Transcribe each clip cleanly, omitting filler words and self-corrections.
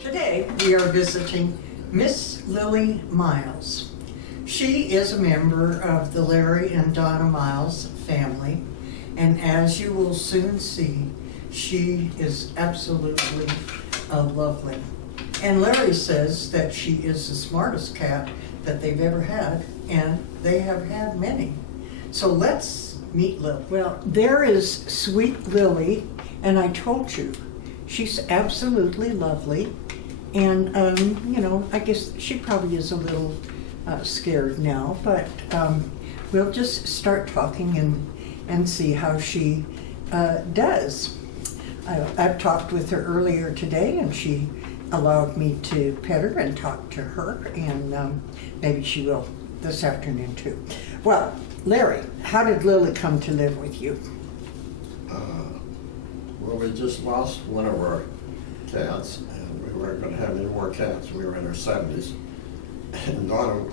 Today we are visiting Miss Lilly Miles. She is a member of the Larry and Donna Miles family, and as you will soon see, she is absolutely lovely. And Larry says that she is the smartest cat that they've ever had, and they have had many. So let's meet Lilly. Well, there is sweet Lilly, and I told you, she's absolutely lovely. And, I guess she probably is a little scared now, but we'll just start talking and see how she does. I've talked with her earlier today, and she allowed me to pet her and talk to her, and maybe she will this afternoon too. Well, Larry, how did Lilly come to live with you? Well, we just lost one of our cats, and we weren't going to have any more cats. We were in our 70s. And Donna,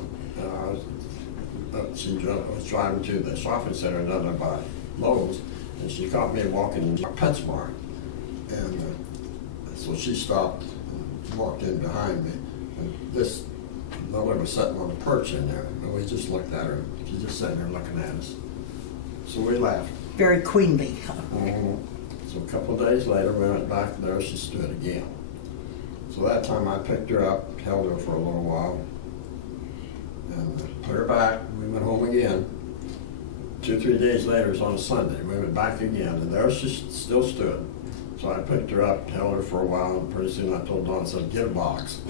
she was driving to the shopping center down by Lowe's, and she caught me walking in PetSmart. And so she stopped and walked in behind me. And this Lilly was sitting on a perch in there, and we just looked at her. She just sitting there looking at us. So we laughed. Very queenly. So a couple of days later, we went back there, she stood again. So that time I picked her up, held her for a little while, and put her back. We went home again. 2 or 3 days later, it was on a Sunday, we went back again, and there she still stood. So I picked her up, held her for a while, and pretty soon I told Dawn, I said, get a box.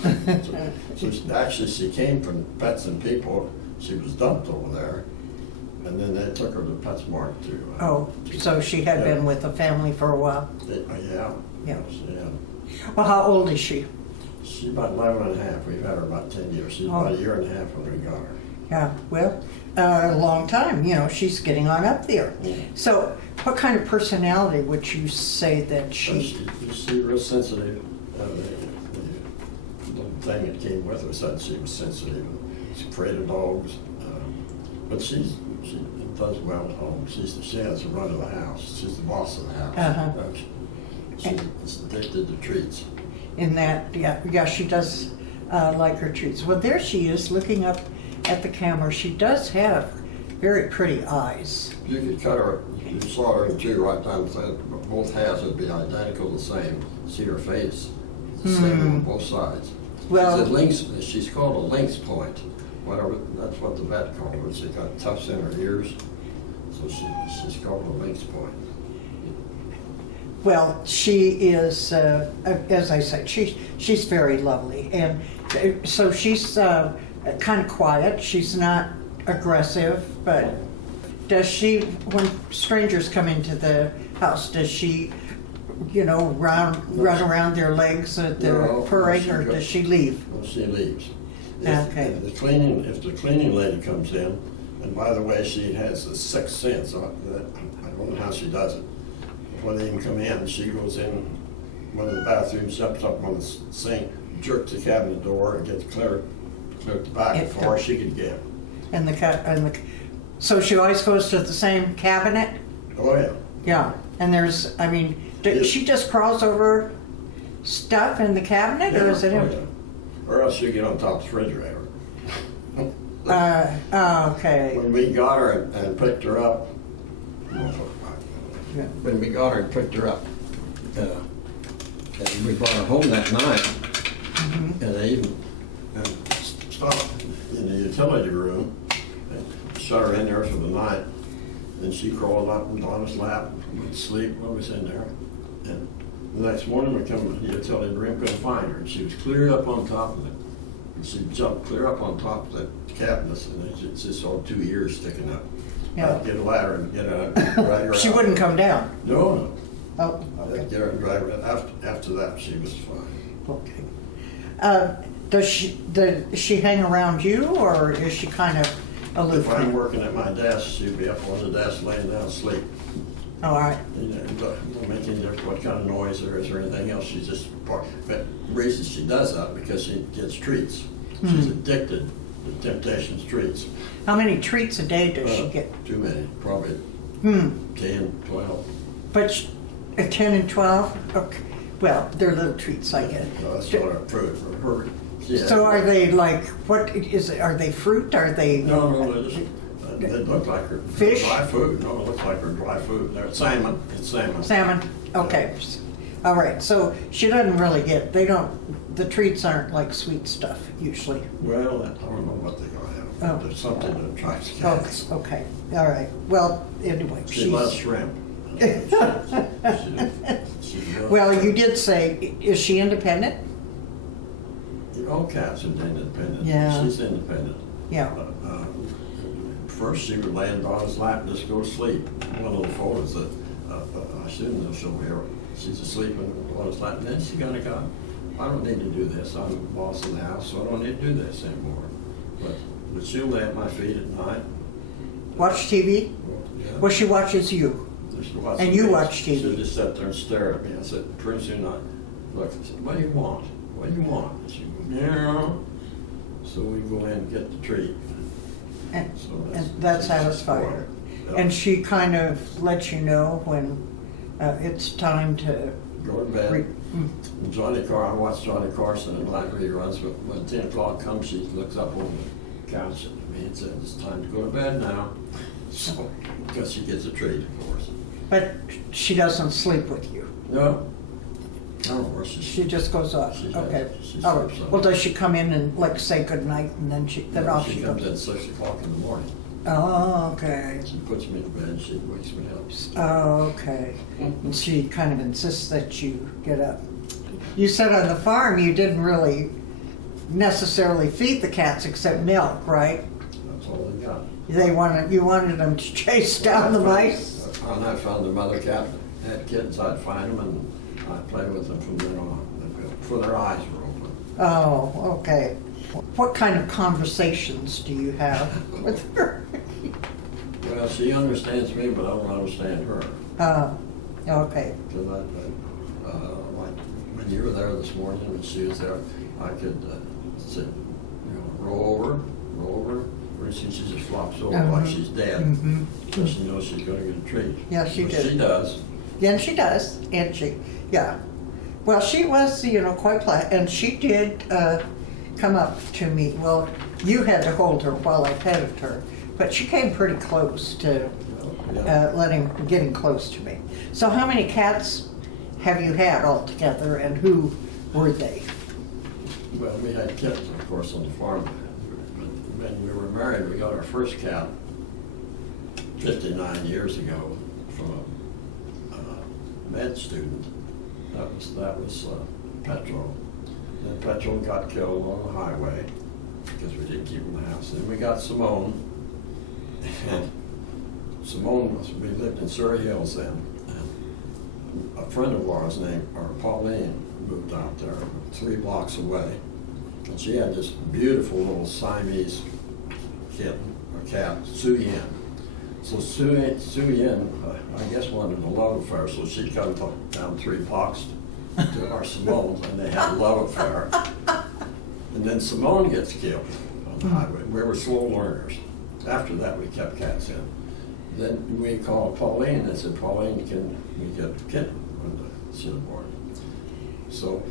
so she came from Pets and People. She was dumped over there. And then they took her to PetSmart So she had been with the family for a while? Yeah. Well, how old is she? She's about 11 and a half. We've had her about 10 years. She's about a year and a half when we got her. Yeah, well, a long time. She's getting on up there. Yeah. So what kind of personality would you say that She's real sensitive. The little thing that came with her said she was sensitive. She's afraid of dogs. But she does well at home. She has the run of the house. She's the boss of the house. She's addicted to treats. In that, yeah, she does like her treats. Well, there she is looking up at the camera. She does have very pretty eyes. You could cut her, you saw her in two right down the side. Both halves would be identical the same. See her face, the same on both sides. Well, she's called a lynx point. Whatever, that's what the vet called her. She got tufts in her ears, so she's called a lynx point. well, she is, as I said, she's very lovely, and so she's kind of quiet. She's not aggressive, but does she, when strangers come into the house, does she, run around their legs at the purring, or does she leave? Well, she leaves. Okay. If the cleaning lady comes in, and by the way, she has a sixth sense. I don't know how she does it. Before they even come in, she goes in one of the bathrooms, jumps up on the sink, jerks the cabinet door, and gets clear the back as far as she could get. So she always goes to the same cabinet? Oh yeah. Yeah, and she just crawls over stuff in the cabinet, or is it empty? Yeah. Or else you get on top of the refrigerator. Okay. When we got her and picked her up, and we brought her home that night, and they even stopped in the utility room and shut her in there for the night. And she crawled up in Donna's lap, went to sleep while we was in there. And the next morning we come to the utility room, couldn't find her. And she was clear up on top of it. And she jumped clear up on top of the cabinets, and it's just all 2 ears sticking up. Yeah. I'd get a ladder and get her, drag her She out. wouldn't come down? No. Oh, okay. I'd get her and drag her out. After that, she was fine. Okay. Does she hang around you, or is she kind of aloof? If I'm working at my desk, she'd be up on the desk laying down asleep. Oh, all right. Don't make any difference what kind of noise there is or anything else. She's just part. But the reason she does that because she gets treats. She's addicted to Temptations treats. How many treats a day does she get? Too many, probably 10, 12. But 10 and 12? Okay. Well, they're little treats, I get. No, that's not a fruit for her. Yeah. So are they like, what is it, are they fruit, are they? No, they look like her Fish? dry food. No, it looks like her dry food. They're salmon. It's salmon. Salmon, okay. All right, so she doesn't really get, the treats aren't like sweet stuff usually. Well, I don't know what they're gonna have. Oh. There's something that attracts cats. Okay, all right. Well, anyway, She loves shrimp. Well, you did say, is she independent? All cats are independent. Yeah. She's independent. Yeah. First, she would land on his lap and just go to sleep. One of the photos that I shouldn't have shown here. She's asleep on his lap, and then she kind of got, I don't need to do this. I'm the boss of the house, so I don't need to do this anymore. But she'll lay at my feet at night. Watch TV? Yeah. Well, she watches you. And you watch TV. She'll just sit there and stare at me. I said, pretty soon look, I said, what do you want? What do you want? And she goes, yeah. So we go in and get the treat. And, So and that satisfies her. And she kind of lets you know when it's time to Go to bed. re- I watch Johnny Carson and night reruns, but when 10 o'clock comes, she looks up over the couch at me and says, it's time to go to bed now. So, because she gets a treat, of course. But she doesn't sleep with you. No. No, of course, She just goes off. She Okay. does. She All right. sleeps off. Well, does she come in and like say goodnight and then off she she comes goes? in 6 o'clock in the morning. Oh, okay. She puts me to bed and she wakes me up. Oh, okay. And she kind of insists that you get up. You said on the farm you didn't really necessarily feed the cats except milk, right? That's all they got. You wanted them to chase down the mice? When I found the mother cat had kittens, I'd find them and I'd play with them from then on, before their eyes were open. Oh, okay. What kind of conversations do you have with her? Well, she understands me, but I don't understand her. Oh, okay. Because like when you were there this morning, when she was there, I could say, roll over. Pretty soon she just flops over like she's dead. Mm-hmm. Because she knows she's going to get a treat. Yeah, she Which did. She does. Yeah, she does, and yeah. Well, she was, quite and she did come up to me. Well, you had to hold her while I petted her, but she came pretty close to getting close to me. So how many cats have you had altogether, and who were they? Well, we had kittens, of course, on the farm. But when we were married, we got our first cat 59 years ago from a med student. That was Petro. Then Petro got killed on the highway because we didn't keep him in the house. Then we got Simone. And Simone we lived in Surrey Hills then. And a friend of ours Pauline moved out there 3 blocks away. And she had this beautiful little Siamese kitten, or cat, Sue Yin. So Sue Yin, I guess, wanted a love affair, so she'd come down 3 blocks to our Simone, and they had a love affair. And then Simone gets killed on the highway. We were slow learners. After that, we kept cats in. Then we called Pauline and said, Pauline, can we get a kitten when she was born? So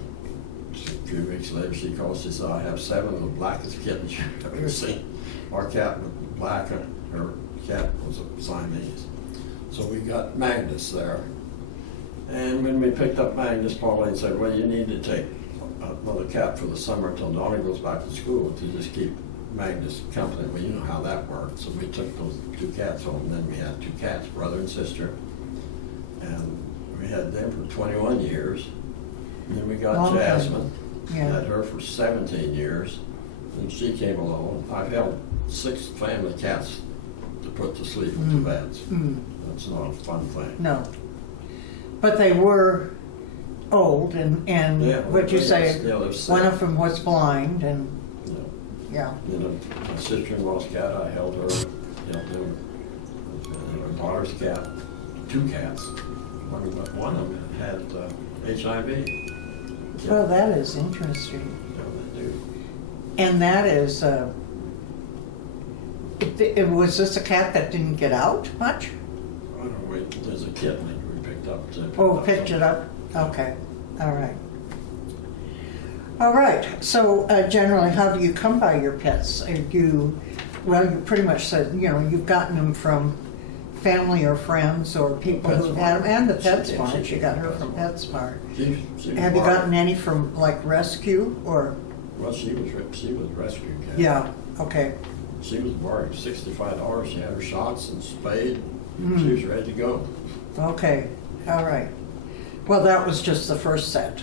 a few weeks later, she called, she said, I have 7 of the blackest kittens you've ever seen. Our cat was black, her cat was a Siamese. So we got Magnus there. And when we picked up Magnus, Pauline said, well, you need to take another cat for the summer until Donnie goes back to school to just keep Magnus company. Well, you know how that worked. So we took those 2 cats home, and then we had 2 cats, brother and sister. And we had them for 21 years. And then we got Long time. Jasmine. Yeah. Had her for 17 years. And she came along. I've held 6 family cats to put to sleep with the vets. That's not a fun thing. No. But they were old, and Yeah, what'd you say? they're sick. One of them was blind, and You know, yeah. you know, my sister-in-law's cat, I held her, and my daughter's cat, 2 cats. One of them had HIV. Oh, that is interesting. Yeah, they do. And that is, was this a cat that didn't get out much? I don't know, there's a kitten that we picked up. Oh, picked it up? Okay. All right. All right, so generally, how do you come by your pets? You pretty much said, you've gotten them from family or friends or people who've had them, and the PetSmart. She got her from PetSmart. Have you gotten any from like rescue or? Well, she was rescue cat. Yeah, okay. She was borrowed $65. She had her shots and spayed. Mm. She was ready to go. Okay, all right. Well, that was just the first set.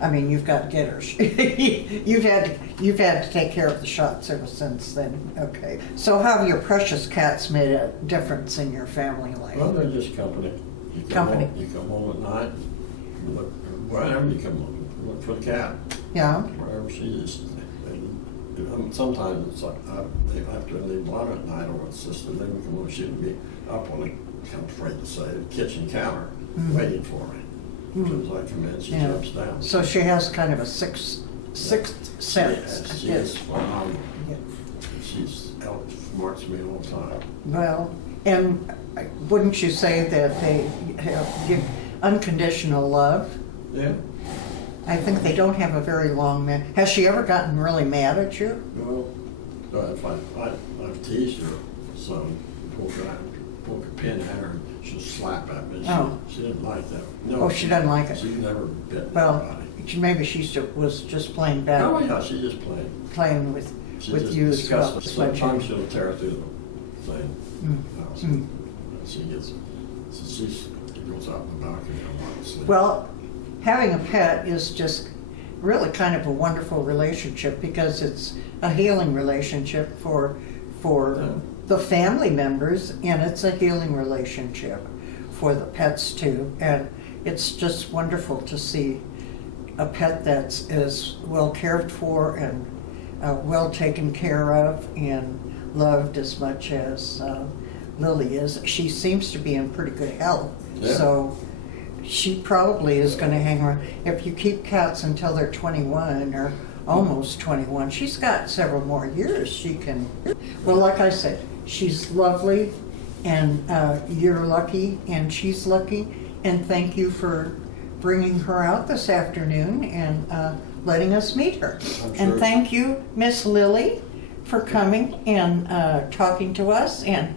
I mean, you've got getters. you've had to take care of the shots ever since then. Okay. So how have your precious cats made a difference in your family life? Well, they're just company. You come home at night, you look, wherever you come home, you look for the cat. Yeah. Wherever she is. Sometimes it's like, after I leave one at night or with sister, then we come home, she would be up on the, I'm afraid to say, the kitchen counter, waiting for me. As soon as I come in, she jumps down. So she has kind of a sixth sense. She is phenomenal. Yeah. She's outsmarts me all the time. Well, and wouldn't you say that they give unconditional love? Yeah. I think they don't have a very long Has she ever gotten really mad at you? Well, if I've teased her, so poke a pin at her, and she'll slap at me. She didn't like that. No. Oh, she doesn't like it. She never bit Well, anybody. maybe she was just playing bad. Oh yeah, she just played. Playing with you as well. Sometimes she'll tear through the thing. Mm. She goes out in the balcony and wants to sleep. Well, having a pet is just really kind of a wonderful relationship because it's a healing relationship for the family members, and it's a healing relationship for the pets too. And it's just wonderful to see a pet that's as well cared for and well taken care of and loved as much as Lily is. She seems to be in pretty good health. Yeah. So she probably is going to hang around. If you keep cats until they're 21 or almost 21, she's got several more years she can. Well, like I said, she's lovely, and you're lucky, and she's lucky, and thank you for bringing her out this afternoon and letting us meet her. Sure. And thank you, Miss Lilly, for coming and talking to us, and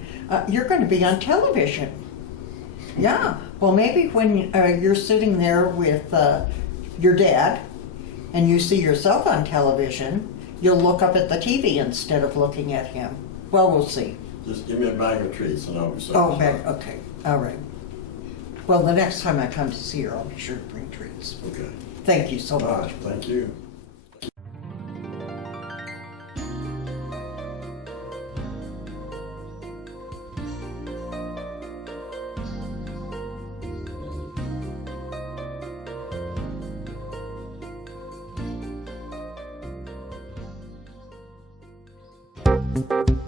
you're going to be on television. Yeah, well, maybe when you're sitting there with your dad and you see yourself on television, you'll look up at the TV instead of looking at him. Well, we'll see. Just give me a bag of treats and I'll be satisfied. Oh, okay, all right. Well, the next time I come to see her, I'll be sure to bring treats. Okay. Thank you so much. All right, thank you. Thank you.